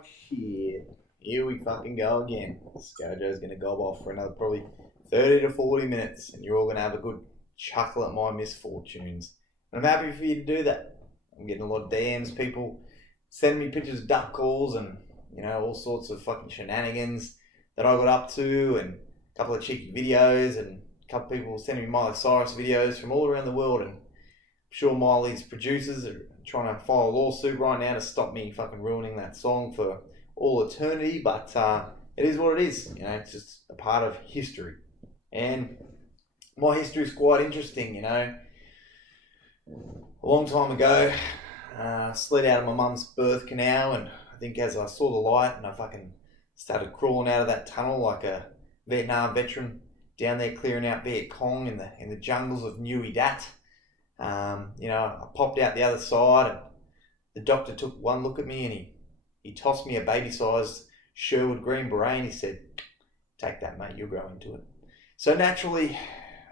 Oh shit. Here we fucking go again. Scojo's gonna go off for another probably 30 to 40 minutes and you're all gonna have a good chuckle at my misfortunes. And I'm happy for you to do that. I'm getting a lot of DMs, people sending me pictures of duck calls and, all sorts of fucking shenanigans that I got up to and a couple of cheeky videos and a couple of people sending me Miley Cyrus videos from all around the world, and I'm sure Miley's producers are trying to file a lawsuit right now to stop me fucking ruining that song for all eternity, but it is what it is. It's just a part of history. And my history is quite interesting. A long time ago, slid out of my mum's birth canal, and I think as I saw the light and I fucking started crawling out of that tunnel like a Vietnam veteran down there clearing out Viet Cong in the jungles of Nui Dat. I popped out the other side and the doctor took one look at me and he tossed me a baby-sized Sherwood Green Beret and he said, "Take that, mate, you'll grow into it." So naturally,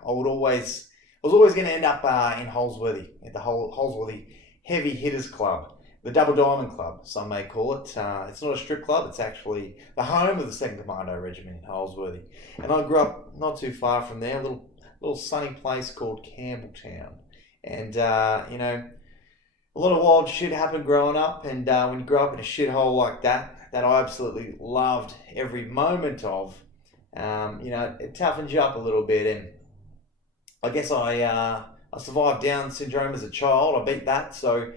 I was always going to end up in Holsworthy, at the Holsworthy Heavy Hitters Club, the Double Diamond Club, some may call it. It's not a strip club, it's actually the home of the 2nd Commando Regiment in Holsworthy. And I grew up not too far from there, a little sunny place called Campbelltown. And, a lot of wild shit happened growing up, and when you grow up in a shithole like that I absolutely loved every moment of, it toughens you up a little bit. And I guess I survived Down syndrome as a child. I beat that, so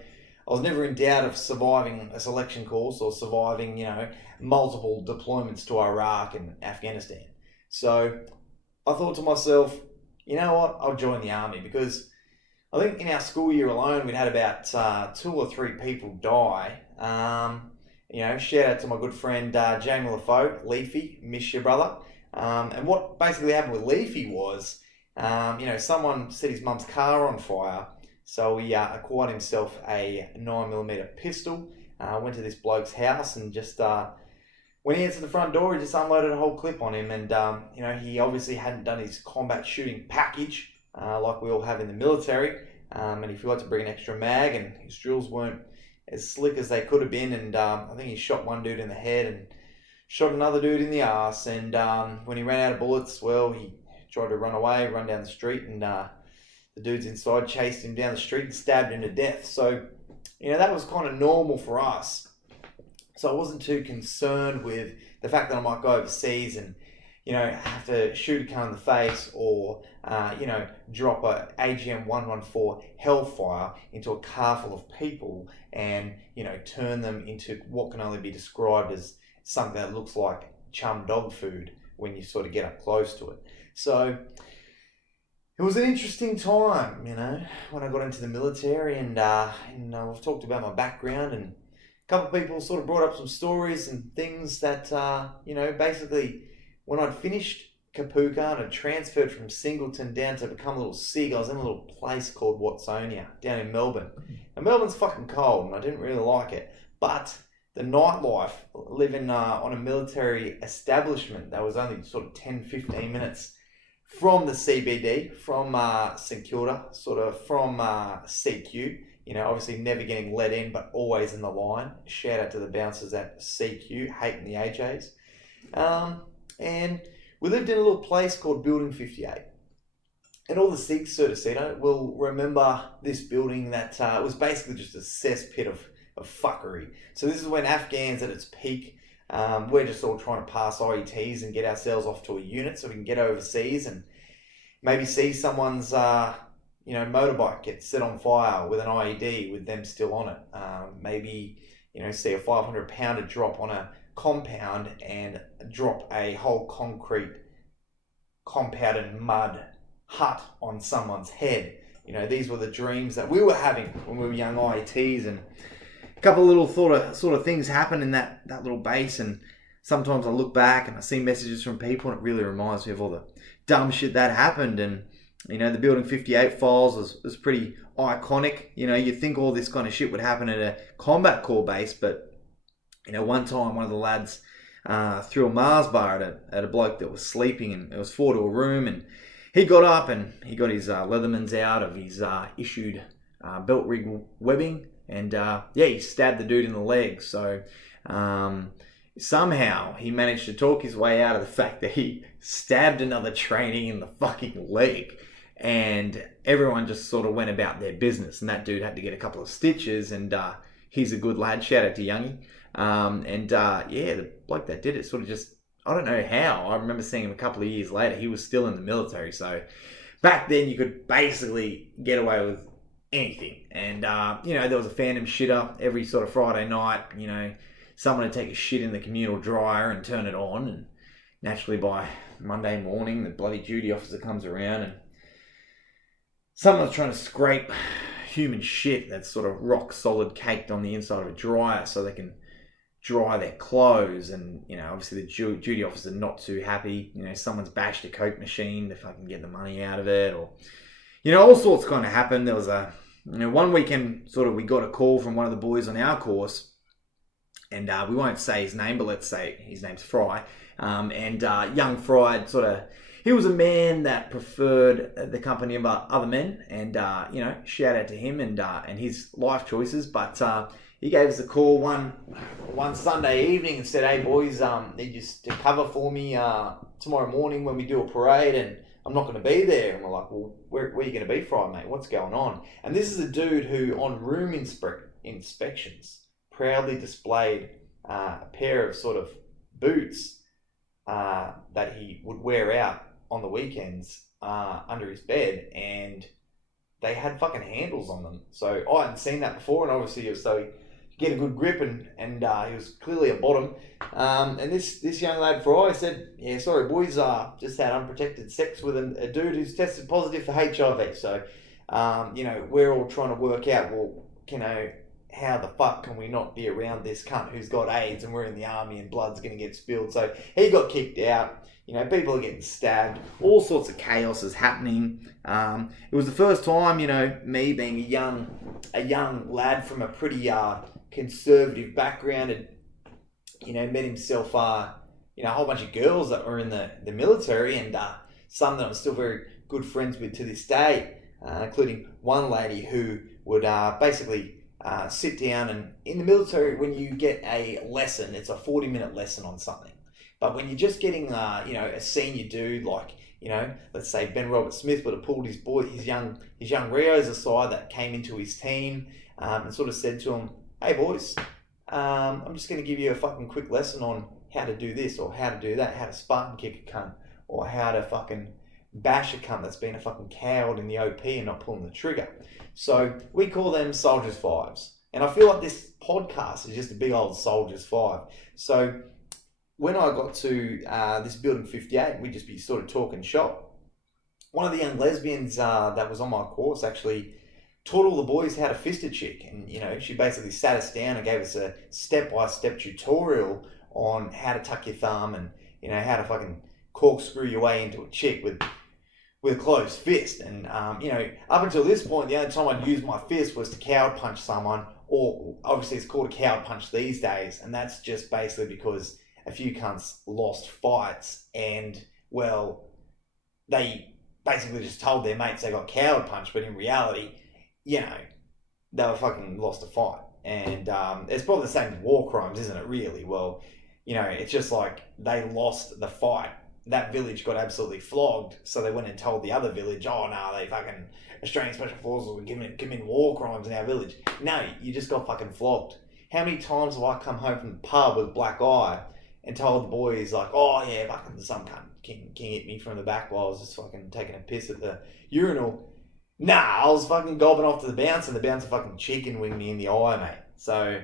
I was never in doubt of surviving a selection course or surviving, multiple deployments to Iraq and Afghanistan. So I thought to myself, you know what, I'll join the army, because I think in our school year alone, we'd had about 2 or 3 people die. Shout out to my good friend Jamie Lafoe, Leafy, miss you, brother. And what basically happened with Leafy was, someone set his mum's car on fire. So he acquired himself a 9mm pistol, went to this bloke's house and just, when he answered the front door, he just unloaded a whole clip on him. And, he obviously hadn't done his combat shooting package, like we all have in the military, and he forgot to bring an extra mag, and his drills weren't as slick as they could have been, and I think he shot one dude in the head and shot another dude in the arse, and when he ran out of bullets, well, he tried to run away, run down the street, and the dudes inside chased him down the street and stabbed him to death. So, that was kind of normal for us. So I wasn't too concerned with the fact that I might go overseas and have to shoot a cunt in the face or, drop a AGM-114 Hellfire into a car full of people and, turn them into what can only be described as something that looks like chum dog food when you sort of get up close to it. So it was an interesting time, when I got into the military, and I've talked about my background, and a couple of people sort of brought up some stories and things that, basically when I'd finished Kapuka and I'd transferred from Singleton down to become a little SIG, I was in a little place called Watsonia down in Melbourne. And Melbourne's fucking cold and I didn't really like it. But the nightlife, living on a military establishment that was only sort of 10-15 minutes from the CBD, from St Kilda, sort of from CQ, obviously never getting let in but always in the line. Shout out to the bouncers at CQ, hating the AJs. And we lived in a little place called Building 58. And all the SIGs, will remember this building that was basically just a cesspit of fuckery. So this is when Afghans at its peak, we're just all trying to pass IETs and get ourselves off to a unit so we can get overseas and maybe see someone's, motorbike get set on fire with an IED with them still on it. Maybe, see a 500-pounder drop on a compound and drop a whole concrete compounded mud hut on someone's head. These were the dreams that we were having when we were young IETs, and a couple of little sort of things happen in that little base, and sometimes I look back and I see messages from people and it really reminds me of all the dumb shit that happened. And the Building 58 files was pretty iconic. You think all this kind of shit would happen at a combat corps base, but one time one of the lads threw a Mars bar at a bloke that was sleeping, and it was 4 to a room, and he got up and he got his Leathermans out of his issued belt rig webbing, And he stabbed the dude in the leg. So somehow he managed to talk his way out of the fact that he stabbed another trainee in the fucking leg. And everyone just sort of went about their business. And that dude had to get a couple of stitches. And he's a good lad. Shout out to Youngie. The bloke that did it sort of just, I don't know how. I remember seeing him a couple of years later. He was still in the military. So back then you could basically get away with anything. And, there was a phantom shitter every sort of Friday night. Someone would take a shit in the communal dryer and turn it on. And naturally by Monday morning, the bloody duty officer comes around and someone's trying to scrape human shit that's sort of rock solid caked on the inside of a dryer so they can dry their clothes. And obviously the duty officer not too happy. Someone's bashed a Coke machine to fucking get the money out of it, or all sorts kind of happened. There was one weekend sort of we got a call from one of the boys on our course, and we won't say his name, but let's say his name's Fry. Young Fry he was a man that preferred the company of other men, and shout out to him and his life choices. But he gave us a call one Sunday evening and said, "Hey boys, need you to cover for me tomorrow morning when we do a parade, and I'm not going to be there." And we're like, "Well, where are you going to be, Fry, mate? What's going on?" And this is a dude who, on room inspections, proudly displayed a pair of sort of boots that he would wear out on the weekends under his bed, and they had fucking handles on them. So I hadn't seen that before, and obviously so he get a good grip, and he was clearly a bottom. And this young lad Fry said, "Yeah, sorry boys, just had unprotected sex with a dude who's tested positive for HIV. So we're all trying to work out, well, how the fuck can we not be around this cunt who's got AIDS, and we're in the army and blood's going to get spilled." So he got kicked out. People are getting stabbed. All sorts of chaos is happening. It was the first time, me being a young lad from a pretty conservative background, had met himself a whole bunch of girls that were in the military, and some that I'm still very good friends with to this day, including one lady who would basically sit down, and in the military, when you get a lesson, it's a 40-minute lesson on something. But when you're just getting, a senior dude like, let's say Ben Robert Smith would have pulled his young Rios aside that came into his team, and sort of said to him, "Hey boys, I'm just going to give you a fucking quick lesson on how to do this or how to do that, how to Spartan kick a cunt, or how to fucking bash a cunt that's been a fucking coward in the OP and not pulling the trigger." So we call them Soldiers Fives. And I feel like this podcast is just a big old Soldiers Five. So when I got to this building 58, we'd just be sort of talking shop. One of the young lesbians that was on my course actually taught all the boys how to fist a chick. And, she basically sat us down and gave us a step-by-step tutorial on how to tuck your thumb and, how to fucking corkscrew your way into a chick with a closed fist. And, up until this point, the only time I'd used my fist was to coward punch someone, or obviously it's called a coward punch these days. And that's just basically because a few cunts lost fights, and, well, they basically just told their mates they got coward punched, but in reality, they were fucking lost a fight. And it's probably the same with war crimes, isn't it, really? Well, it's just like they lost the fight. That village got absolutely flogged, so they went and told the other village, "Oh, no, they fucking Australian Special Forces were committing war crimes in our village." No, you just got fucking flogged. How many times have I come home from the pub with a black eye and told the boys, like, "Oh, yeah, fucking some cunt king hit me from the back while I was just fucking taking a piss at the urinal." Nah, I was fucking gobbing off to the bouncer, and the bouncer fucking chicken winged me in the eye, mate. So,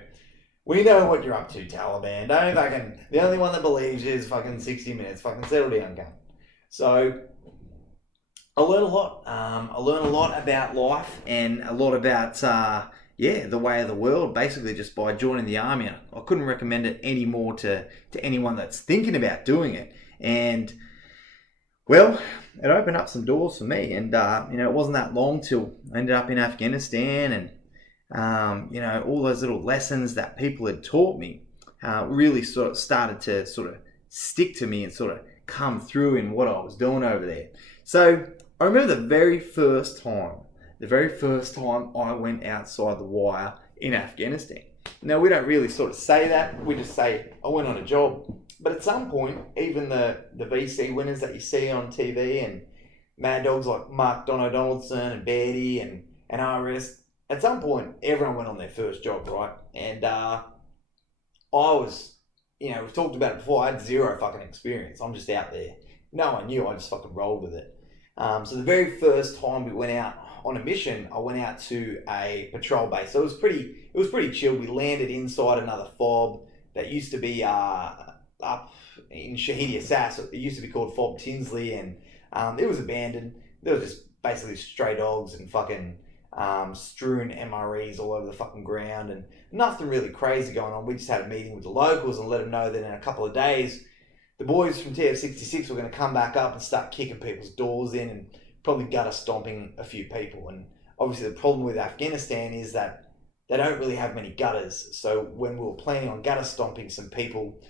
we know what you're up to, Taliban. Don't fucking, the only one that believes you is fucking 60 minutes. Fucking settle down, cunt. So, I learned a lot. I learned a lot about life and a lot about, the way of the world, basically just by joining the army. I couldn't recommend it any more to anyone that's thinking about doing it. And, well, it opened up some doors for me. And, it wasn't that long till I ended up in Afghanistan, and, all those little lessons that people had taught me really sort of started to sort of stick to me and sort of come through in what I was doing over there. So I remember the very first time I went outside the wire in Afghanistan. Now, we don't really sort of say that. We just say, I went on a job. But at some point, even the VC winners that you see on TV and mad dogs like Mark Donaldson and Beatty and RS, at some point, everyone went on their first job, right? And I was, we've talked about it before, I had zero fucking experience. I'm just out there. No one knew, I just fucking rolled with it. So the very first time we went out on a mission, I went out to a patrol base. So it was pretty chill. We landed inside another FOB that used to be up in Shahidi Assas. It used to be called FOB Tinsley, and it was abandoned. There was just basically stray dogs and fucking strewn MREs all over the fucking ground, and nothing really crazy going on. We just had a meeting with the locals and let them know that in a couple of days, the boys from TF66 were going to come back up and start kicking people's doors in and probably gutter stomping a few people. And obviously the problem with Afghanistan is that they don't really have many gutters. So when we were planning on gutter stomping some people,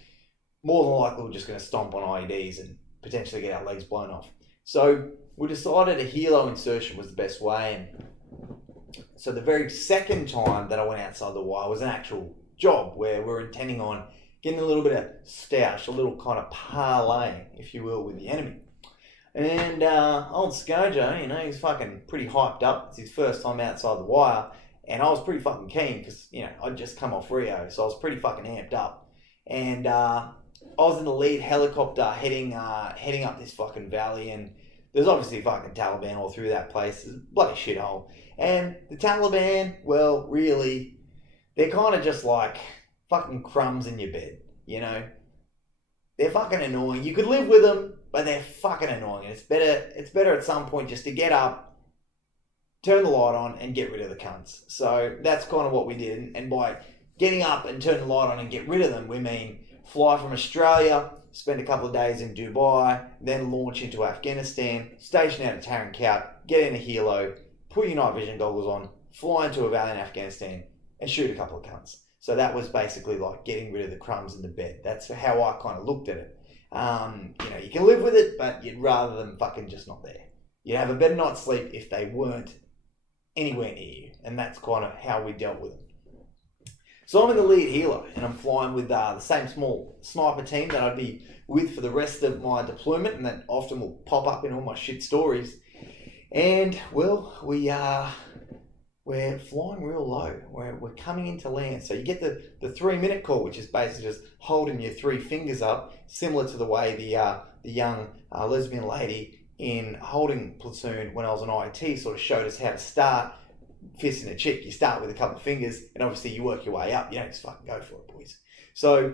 more than likely we're just going to stomp on IEDs and potentially get our legs blown off. So we decided a helo insertion was the best way. And so the very second time that I went outside the wire was an actual job where we're intending on getting a little bit of stoush, a little kind of parlaying, if you will, with the enemy. And old Scojo, he's fucking pretty hyped up. It's his first time outside the wire. And I was pretty fucking keen because, I'd just come off Rio. So I was pretty fucking amped up. And I was in the lead helicopter heading up this fucking valley. And there's obviously fucking Taliban all through that place. It's a bloody shithole. And the Taliban, well, really, they're kind of just like fucking crumbs in your bed, They're fucking annoying. You could live with them, but they're fucking annoying. And it's better at some point just to get up, turn the light on, and get rid of the cunts. So that's kind of what we did. And by getting up and turn the light on and get rid of them, we mean fly from Australia, spend a couple of days in Dubai, then launch into Afghanistan, station out at Tarin Kowt, get in a helo, put your night vision goggles on, fly into a valley in Afghanistan, and shoot a couple of cunts. So that was basically like getting rid of the crumbs in the bed. That's how I kind of looked at it. You can live with it, but you'd rather them fucking just not there. You'd have a better night's sleep if they weren't anywhere near you. And that's kind of how we dealt with them. So I'm in the lead helo, and I'm flying with the same small sniper team that I'd be with for the rest of my deployment, and that often will pop up in all my shit stories. And, well, we're flying real low. We're coming into land. So you get the 3-minute call, which is basically just holding your 3 fingers up, similar to the way the young lesbian lady in holding platoon when I was on IET sort of showed us how to start fisting a chick. You start with a couple of fingers, and obviously you work your way up. You don't just fucking go for it, boys. So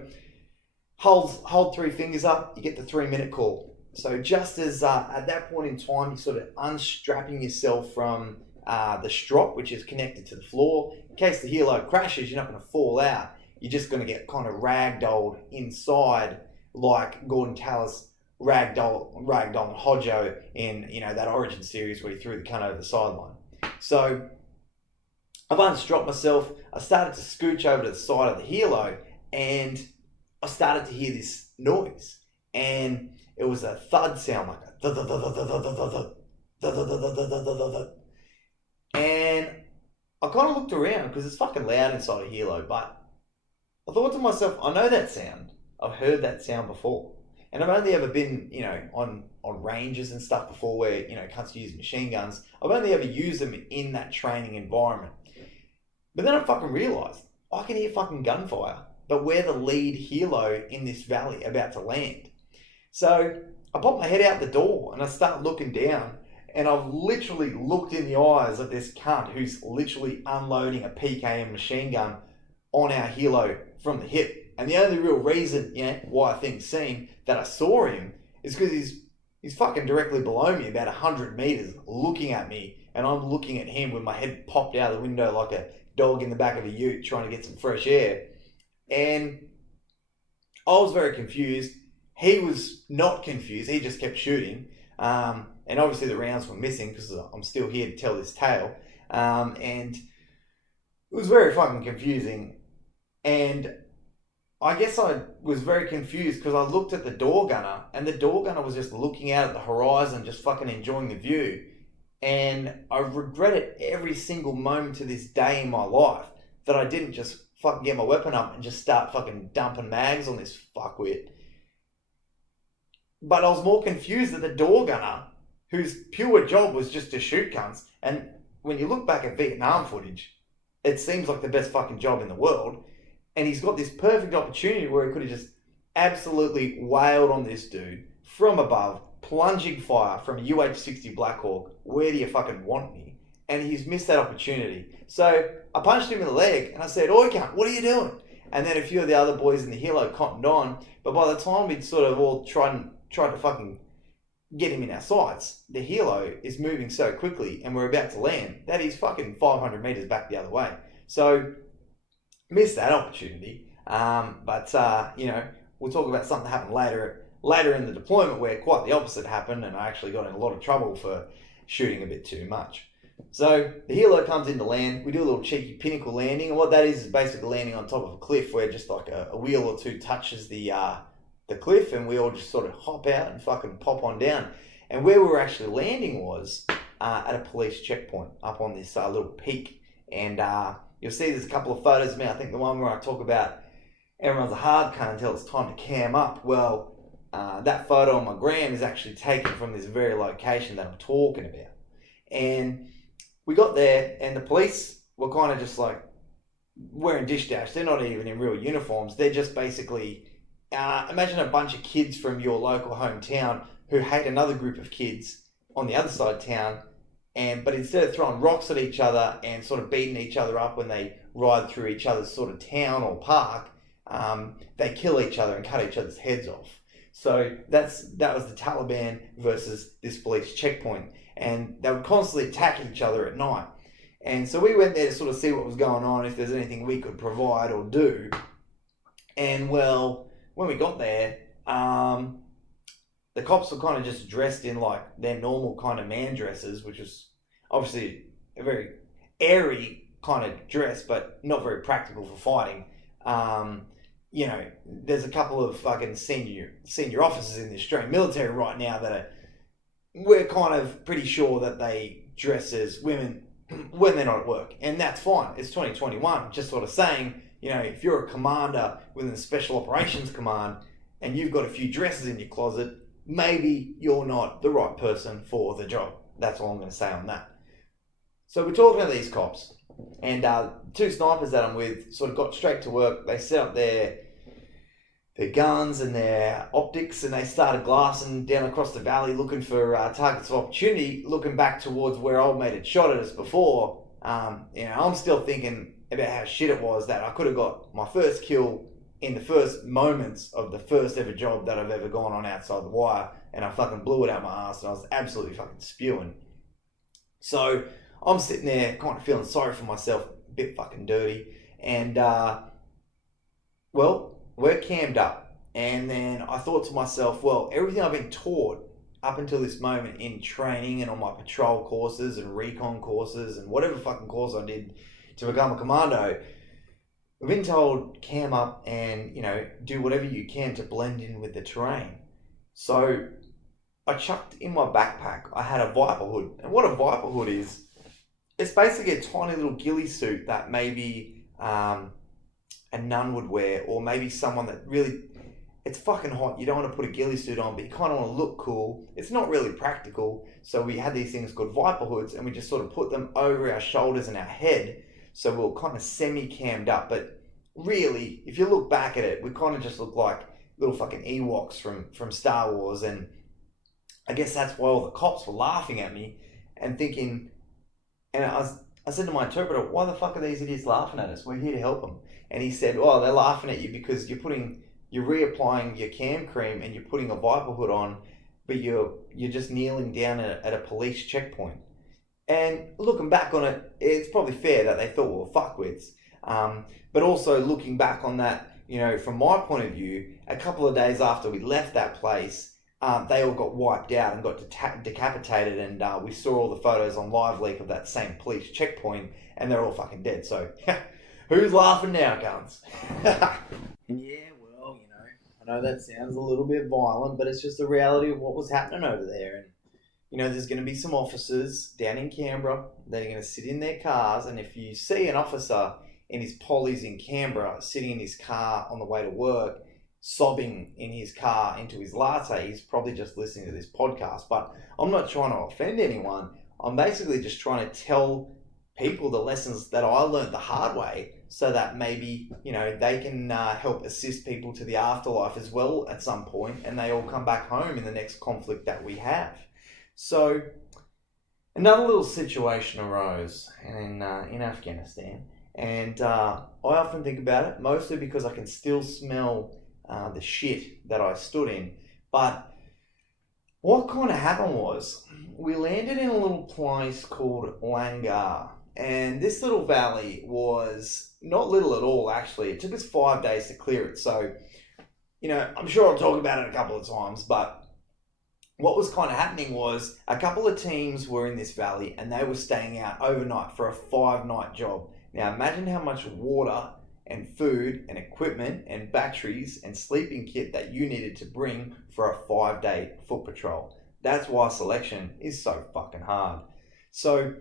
hold 3 fingers up, you get the 3-minute call. So just as at that point in time, you're sort of unstrapping yourself from the strop, which is connected to the floor. In case the helo crashes, you're not going to fall out. You're just going to get kind of ragdolled inside, like Gordon Tallis ragdoll Hodjo in that Origin series where he threw the cunt over the sideline. So I've unstropped myself. I started to scooch over to the side of the helo, and I started to hear this noise, and it was a thud sound, like a thud, thud, thud, thud, thud, thud, thud, thud, thud, thud, thud, thud, thud. And I kind of looked around because it's fucking loud inside a helo, but I thought to myself, I know that sound. I've heard that sound before. And I've only ever been, on ranges and stuff before where, cunts use machine guns. I've only ever used them in that training environment. But then I fucking realised I can hear fucking gunfire, but we're the lead helo in this valley about to land. So I pop my head out the door and I start looking down. And I've literally looked in the eyes of this cunt who's literally unloading a PKM machine gun on our helo from the hip. And the only real reason, why I think seen that I saw him is because he's fucking directly below me, about 100 meters, looking at me. And I'm looking at him with my head popped out the window like a dog in the back of a ute trying to get some fresh air. And I was very confused. He was not confused. He just kept shooting. And obviously the rounds were missing because I'm still here to tell this tale. And it was very fucking confusing. And I guess I was very confused because I looked at the door gunner, and the door gunner was just looking out at the horizon, just fucking enjoying the view. And I regret it every single moment to this day in my life that I didn't just fucking get my weapon up and just start fucking dumping mags on this fuckwit. But I was more confused that the door gunner, whose pure job was just to shoot cunts, and when you look back at Vietnam footage, it seems like the best fucking job in the world, and he's got this perfect opportunity where he could have just absolutely wailed on this dude from above, plunging fire from a UH-60 Black Hawk. Where do you fucking want me? And he's missed that opportunity. So I punched him in the leg and I said, "Oi, cunt, what are you doing?" And then a few of the other boys in the helo cottoned on. But by the time we'd sort of all tried to fucking get him in our sights, the helo is moving so quickly and we're about to land that he's fucking 500 meters back the other way. So missed that opportunity. But you know, we'll talk about something that happened later in the deployment where quite the opposite happened, and I actually got in a lot of trouble for shooting a bit too much. So the helo comes into land. We do a little cheeky pinnacle landing, and what that is basically landing on top of a cliff where just like a wheel or two touches the cliff, and we all just sort of hop out and fucking pop on down. And where we were actually landing was at a police checkpoint up on this little peak. And you'll see there's a couple of photos of me. I think the one where I talk about everyone's a hard cunt until it's time to cam up. Well, that photo on my gram is actually taken from this very location that I'm talking about. And we got there, and the police were kind of just like wearing dish dash. They're not even in real uniforms. They're just basically, imagine a bunch of kids from your local hometown who hate another group of kids on the other side of town, but instead of throwing rocks at each other and sort of beating each other up when they ride through each other's sort of town or park, they kill each other and cut each other's heads off. So that was the Taliban versus this police checkpoint, and they would constantly attack each other at night. And so we went there to sort of see what was going on, if there's anything we could provide or do. And well, when we got there, the cops were kind of just dressed in like their normal kind of man dresses, which was obviously a very airy kind of dress, but not very practical for fighting. You know, there's a couple of fucking senior officers in the Australian military right now that we're kind of pretty sure that they dress as women when they're not at work. And that's fine. It's 2021. Just sort of saying, you know, if you're a commander within the Special Operations Command and you've got a few dresses in your closet, maybe you're not the right person for the job. That's all I'm going to say on that. So we're talking to these cops, and two snipers that I'm with sort of got straight to work. They set up their guns and their optics, and they started glassing down across the valley looking for targets of opportunity, looking back towards where old mate had shot at us before. You know, I'm still thinking about how shit it was that I could have got my first kill in the first moments of the first ever job that I've ever gone on outside the wire, and I fucking blew it out my ass, and I was absolutely fucking spewing. So I'm sitting there kind of feeling sorry for myself, a bit fucking dirty, and well, we're cammed up. And then I thought to myself, well, everything I've been taught up until this moment in training and on my patrol courses and recon courses and whatever fucking course I did to become a commando, we've been told cam up and, you know, do whatever you can to blend in with the terrain. So I chucked in my backpack, I had a Viper hood. And what a Viper hood is, it's basically a tiny little ghillie suit that maybe a nun would wear, or maybe someone that really, it's fucking hot, you don't want to put a ghillie suit on, but you kind of want to look cool. It's not really practical. So we had these things called Viper hoods, and we just sort of put them over our shoulders and our head, so we were kind of semi-cammed up. But really, if you look back at it, we kind of just look like little fucking Ewoks from Star Wars. And I guess that's why all the cops were laughing at me and thinking, and I said to my interpreter, why the fuck are these idiots laughing at us? We're here to help them. And he said, oh, they're laughing at you because you're reapplying your cam cream and you're putting a Viper hood on, but you're just kneeling down at a police checkpoint. And looking back on it, it's probably fair that they thought we were fuckwits. But also looking back on that, you know, from my point of view, a couple of days after we left that place, they all got wiped out and got decapitated, and we saw all the photos on LiveLeak of that same police checkpoint, and they're all fucking dead. So, who's laughing now, guns? Yeah, well, you know, I know that sounds a little bit violent, but it's just the reality of what was happening over there. And, you know, there's going to be some officers down in Canberra that are going to sit in their cars, and if you see an officer in his pollies in Canberra, sitting in his car on the way to work, sobbing in his car into his latte, he's probably just listening to this podcast. But I'm not trying to offend anyone. I'm basically just trying to tell people the lessons that I learned the hard way, so that maybe, they can help assist people to the afterlife as well at some point, and they all come back home in the next conflict that we have. So another little situation arose in Afghanistan, and I often think about it, mostly because I can still smell the shit that I stood in. But what kind of happened was, we landed in a little place called Langar, and this little valley was not little at all, actually. It took us 5 days to clear it. So, I'm sure I'll talk about it a couple of times, but what was kind of happening was a couple of teams were in this valley and they were staying out overnight for a 5-night job. Now imagine how much water and food and equipment and batteries and sleeping kit that you needed to bring for a 5-day foot patrol. That's why selection is so fucking hard. So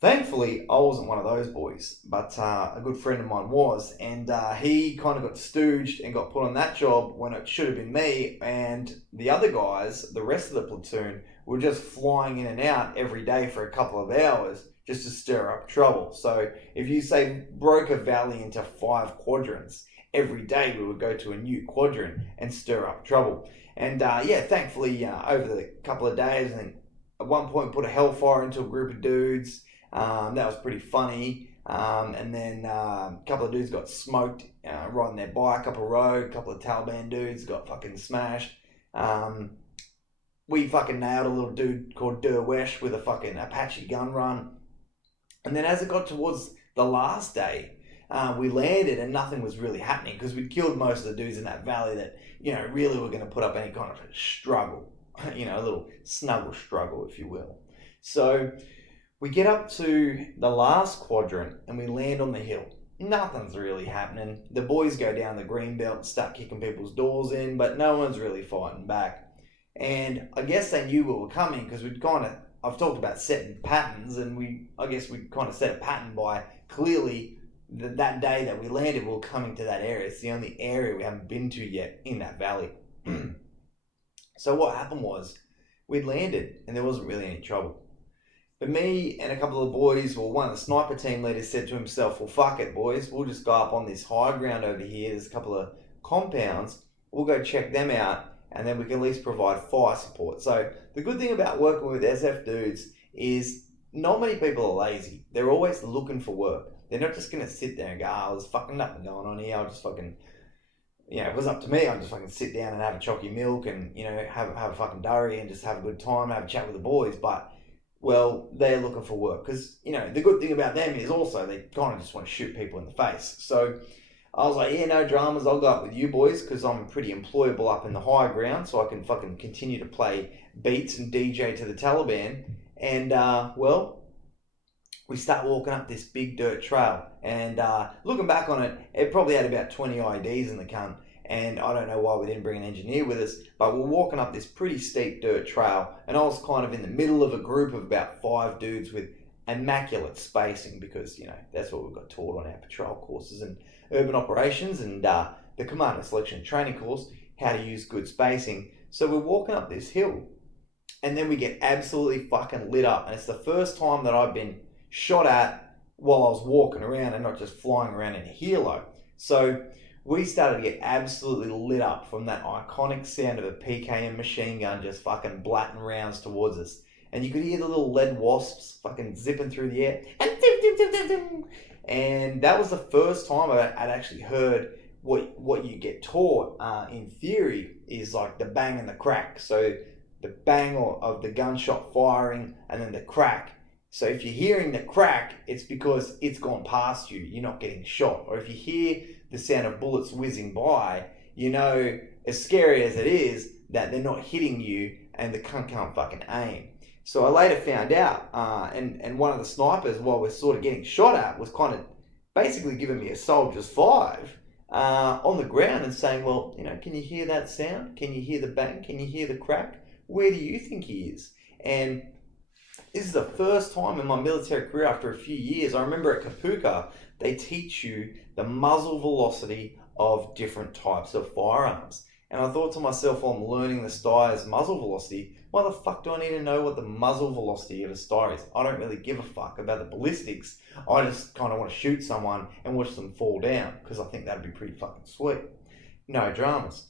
thankfully, I wasn't one of those boys, but a good friend of mine was, and he kind of got stooged and got put on that job when it should have been me, and the other guys, the rest of the platoon, were just flying in and out every day for a couple of hours just to stir up trouble. So if you say broke a valley into 5 quadrants, every day we would go to a new quadrant and stir up trouble. And thankfully, over the couple of days, and at one point put a hellfire into a group of dudes. That was pretty funny. And then a couple of dudes got smoked riding their bike up a road. A couple of Taliban dudes got fucking smashed. We fucking nailed a little dude called Derwesh with a fucking Apache gun run. And then as it got towards the last day, we landed and nothing was really happening because we'd killed most of the dudes in that valley that, really were going to put up any kind of a struggle. A little snuggle struggle, if you will. So we get up to the last quadrant and we land on the hill. Nothing's really happening. The boys go down the green belt and start kicking people's doors in, but no one's really fighting back. And I guess they knew we were coming because I've talked about setting patterns, and I guess we kind of set a pattern by clearly that day that we landed, we were coming to that area. It's the only area we haven't been to yet in that valley. So what happened was, we'd landed and there wasn't really any trouble. But me and a couple of boys, one of the sniper team leaders said to himself, well, fuck it, boys. We'll just go up on this high ground over here. There's a couple of compounds. We'll go check them out, and then we can at least provide fire support. So the good thing about working with SF dudes is not many people are lazy. They're always looking for work. They're not just going to sit there and go, there's fucking nothing going on here. I'll just fucking, if it was up to me, I'd just fucking sit down and have a chocky milk and, have a fucking durry and just have a good time, have a chat with the boys. But well, they're looking for work because, the good thing about them is also they kind of just want to shoot people in the face. So I was like, no dramas, I'll go up with you boys because I'm pretty employable up in the high ground, so I can fucking continue to play beats and DJ to the Taliban. And, we start walking up this big dirt trail. And looking back on it, it probably had about 20 IEDs in the cunt. And I don't know why we didn't bring an engineer with us, but we're walking up this pretty steep dirt trail, and I was kind of in the middle of a group of about 5 dudes with immaculate spacing because, that's what we've got taught on our patrol courses and urban operations and the Commander Selection and Training course, how to use good spacing. So we're walking up this hill, and then we get absolutely fucking lit up, and it's the first time that I've been shot at while I was walking around and not just flying around in a helo. So we started to get absolutely lit up from that iconic sound of a PKM machine gun just fucking blatting rounds towards us. And you could hear the little lead wasps fucking zipping through the air. And that was the first time I'd actually heard what you get taught in theory is like the bang and the crack. So the bang of the gunshot firing and then the crack. So if you're hearing the crack, it's because it's gone past you. You're not getting shot. Or if you hear the sound of bullets whizzing by, as scary as it is, that they're not hitting you and the cunt can't fucking aim. So I later found out, and one of the snipers, while we're sort of getting shot at, was kind of basically giving me a soldier's 5 on the ground and saying, well, can you hear that sound? Can you hear the bang? Can you hear the crack? Where do you think he is? And This is the first time in my military career after a few years. I remember at Kapuka, they teach you the muzzle velocity of different types of firearms. And I thought to myself, while I'm learning the Steyer's muzzle velocity, why the fuck do I need to know what the muzzle velocity of a Steyr is? I don't really give a fuck about the ballistics. I just kind of want to shoot someone and watch them fall down because I think that'd be pretty fucking sweet. No dramas.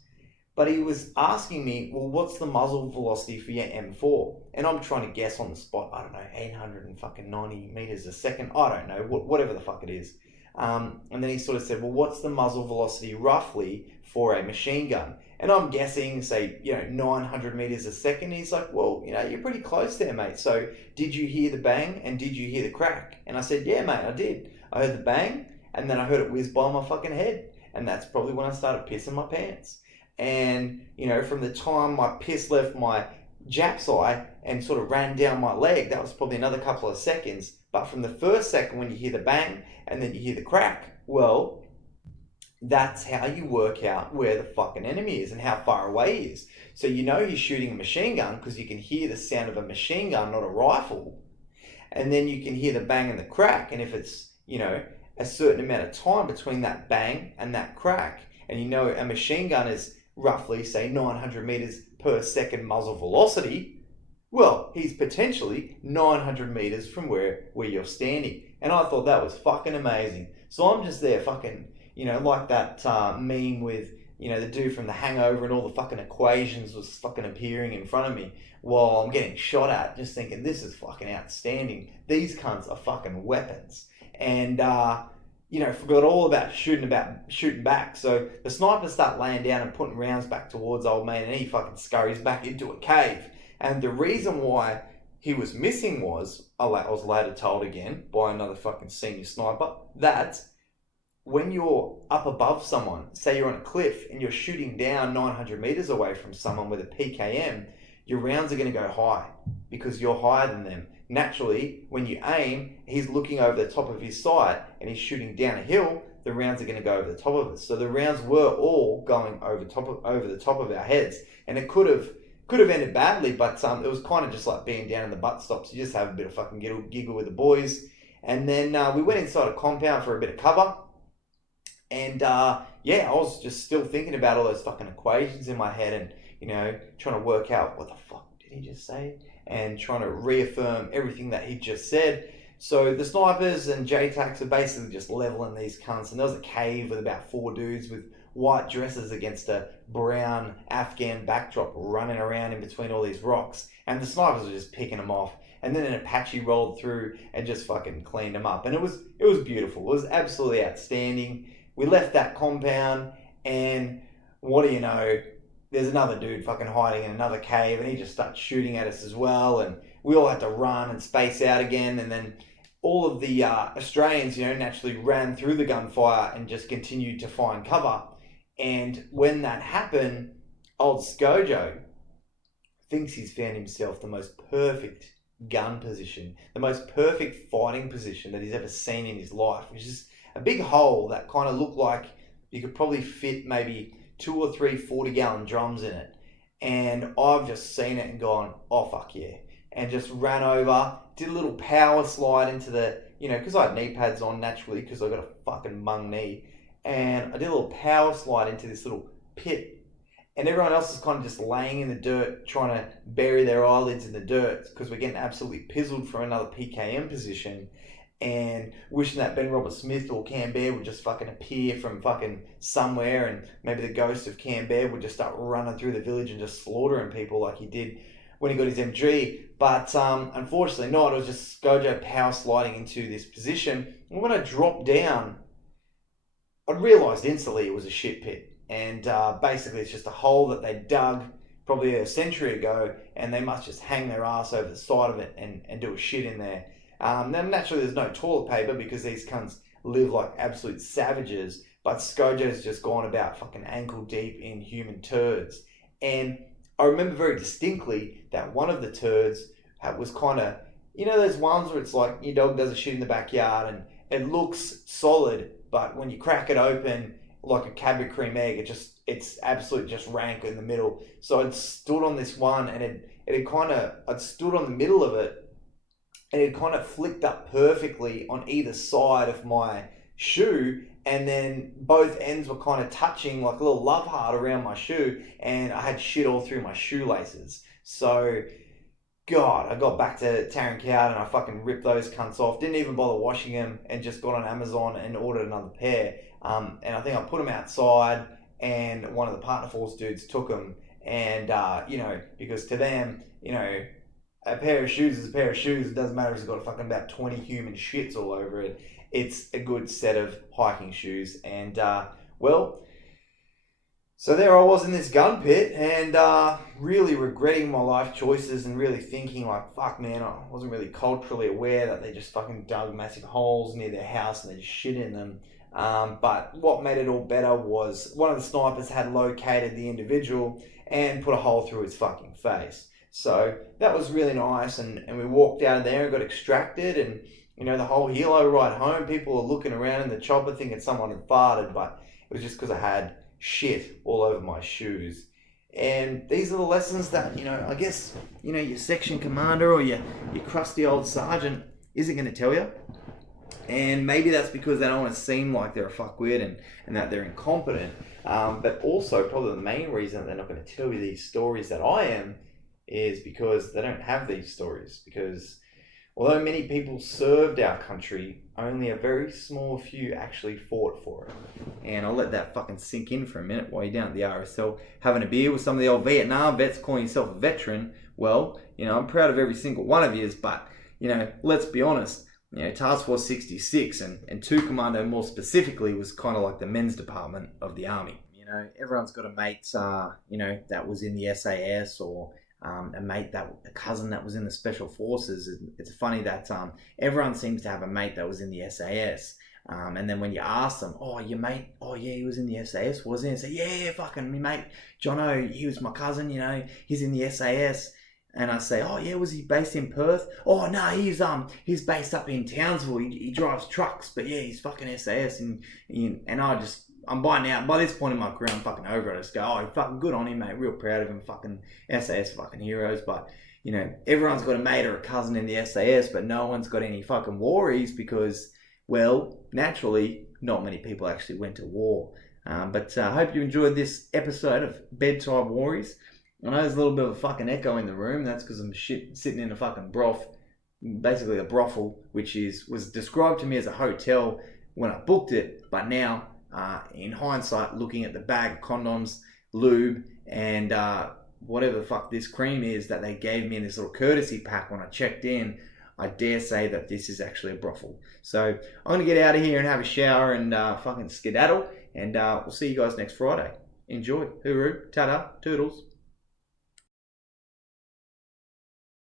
But he was asking me, well, what's the muzzle velocity for your M4? And I'm trying to guess on the spot, I don't know, 890 meters a second. I don't know, whatever the fuck it is. And then he sort of said, well, what's the muzzle velocity roughly for a machine gun? And I'm guessing, say, 900 meters a second. He's like, well, you're pretty close there, mate. So did you hear the bang and did you hear the crack? And I said, yeah, mate, I did. I heard the bang and then I heard it whiz by my fucking head. And that's probably when I started pissing my pants. And, from the time my piss left my Jap's eye and sort of ran down my leg, that was probably another couple of seconds. But from the first second when you hear the bang and then you hear the crack, well, that's how you work out where the fucking enemy is and how far away he is. So he's shooting a machine gun because you can hear the sound of a machine gun, not a rifle. And then you can hear the bang and the crack. And if it's, a certain amount of time between that bang and that crack, and a machine gun is roughly, say, 900 meters per second muzzle velocity, well, he's potentially 900 meters from where you're standing. And I thought that was fucking amazing. So I'm just there fucking, like that meme with, the dude from The Hangover and all the fucking equations was fucking appearing in front of me while I'm getting shot at, just thinking, this is fucking outstanding. These cunts are fucking weapons. And, forgot all about shooting back. So the snipers start laying down and putting rounds back towards old man, and he fucking scurries back into a cave. And the reason why he was missing was, I was later told again by another fucking senior sniper, that when you're up above someone, say you're on a cliff and you're shooting down 900 meters away from someone with a PKM, your rounds are going to go high because you're higher than them. Naturally, when you aim, he's looking over the top of his sight and he's shooting down a hill, the rounds are going to go over the top of us. So the rounds were all going over the top of our heads, and it could have ended badly, but it was kind of just like being down in the butt stops. You just have a bit of fucking giggle with the boys. And then we went inside a compound for a bit of cover. And I was just still thinking about all those fucking equations in my head and, trying to work out what the fuck did he just say? And trying to reaffirm everything that he just said. So the snipers and JTACs are basically just leveling these cunts. And there was a cave with about 4 dudes with white dresses against a brown Afghan backdrop running around in between all these rocks. And the snipers were just picking them off. And then an Apache rolled through and just fucking cleaned them up. And it was beautiful. It was absolutely outstanding. We left that compound, and what do you know, there's another dude fucking hiding in another cave, and he just starts shooting at us as well, and we all had to run and space out again. And then all of the Australians, naturally ran through the gunfire and just continued to find cover. And when that happened, old Skojo thinks he's found himself the most perfect gun position, the most perfect fighting position that he's ever seen in his life, which is a big hole that kind of looked like you could probably fit maybe 2 or 3 40-gallon drums in it. And I've just seen it and gone, oh fuck yeah. And just ran over, did a little power slide into the, because I had knee pads on naturally because I got a fucking mung knee. And I did a little power slide into this little pit. And everyone else is kind of just laying in the dirt, trying to bury their eyelids in the dirt because we're getting absolutely pizzled from another PKM position. And wishing that Ben Roberts-Smith or Cam Bear would just fucking appear from fucking somewhere, and maybe the ghost of Cam Bear would just start running through the village and just slaughtering people like he did when he got his MG. But unfortunately not. It was just Skojo power sliding into this position. And when I dropped down, I realised instantly it was a shit pit. And basically it's just a hole that they dug probably a century ago, and they must just hang their ass over the side of it and do a shit in there. Now, naturally, there's no toilet paper because these cunts live like absolute savages, but Skojo's just gone about fucking ankle deep in human turds. And I remember very distinctly that one of the turds was kind of, those ones where it's like your dog does a shit in the backyard and it looks solid, but when you crack it open like a Cadbury cream egg, it's absolute just rank in the middle. So I'd stood on this one and I'd stood on the middle of it, and it kind of flicked up perfectly on either side of my shoe, and then both ends were kind of touching like a little love heart around my shoe, and I had shit all through my shoelaces. So, God, I got back to Tarrant Cow and I fucking ripped those cunts off. Didn't even bother washing them, and just got on Amazon and ordered another pair. And I think I put them outside, and one of the Partner Force dudes took them. And, because to them, a pair of shoes is a pair of shoes. It doesn't matter if it's got fucking about 20 human shits all over it. It's a good set of hiking shoes. And, so there I was in this gun pit, and really regretting my life choices, and really thinking like, fuck man, I wasn't really culturally aware that they just fucking dug massive holes near their house and they just shit in them. But what made it all better was one of the snipers had located the individual and put a hole through his fucking face. So that was really nice, and we walked down there and got extracted, and the whole helo ride home, people were looking around in the chopper thinking someone had farted, but it was just because I had shit all over my shoes. And these are the lessons that, I guess, your section commander or your crusty old sergeant isn't going to tell you. And maybe that's because they don't want to seem like they're a fuckwit and that they're incompetent. But also, probably the main reason that they're not going to tell you these stories that I am is because they don't have these stories. Because although many people served our country, only a very small few actually fought for it. And I'll let that fucking sink in for a minute while you're down at the RSL having a beer with some of the old Vietnam vets calling yourself a veteran. Well, I'm proud of every single one of yous, but, let's be honest. Task Force 66 and 2 Commando more specifically was kind of like the men's department of the Army. Everyone's got a mate, that was in the SAS, or a cousin that was in the Special Forces. It's funny that everyone seems to have a mate that was in the SAS. And then when you ask them, oh, your mate, oh yeah, he was in the SAS, wasn't he? And say, yeah, fucking me mate, Jono, he was my cousin, he's in the SAS. And I say, oh yeah, was he based in Perth? Oh no, he's based up in Townsville. He drives trucks, but yeah, he's fucking SAS. And I'm by this point in my career, I'm fucking over it. I just go, oh, fucking good on him, mate. Real proud of him, fucking SAS, fucking heroes. But everyone's got a mate or a cousin in the SAS, but no one's got any fucking warries because, well, naturally, not many people actually went to war. But I hope you enjoyed this episode of Bedtime Warriors. I know there's a little bit of a fucking echo in the room. That's because I'm sitting in a fucking broth, basically a brothel, which was described to me as a hotel when I booked it. But now, in hindsight, looking at the bag of condoms, lube, and whatever the fuck this cream is that they gave me in this little courtesy pack when I checked in, I dare say that this is actually a brothel. So I'm going to get out of here and have a shower and fucking skedaddle. And we'll see you guys next Friday. Enjoy. Hooroo. Ta-da. Toodles.